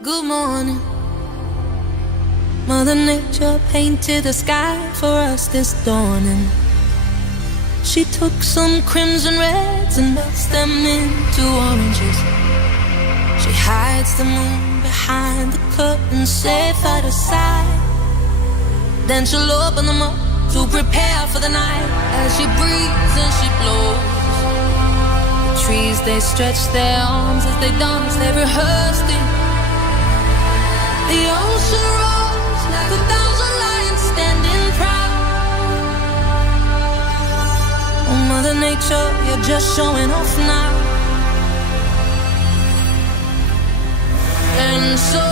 Good morning. Mother Nature painted the sky for us this dawning. She took some crimson reds and melts them into oranges. She hides the moon behind the curtain, safe out of sight. Then she'll open them up to prepare for the night. As she breathes and she blows, the trees, they stretch their arms as they dance, they rehearse it. The ocean rolls like 1,000 lions standing proud. Oh, Mother Nature, you're just showing off now. And so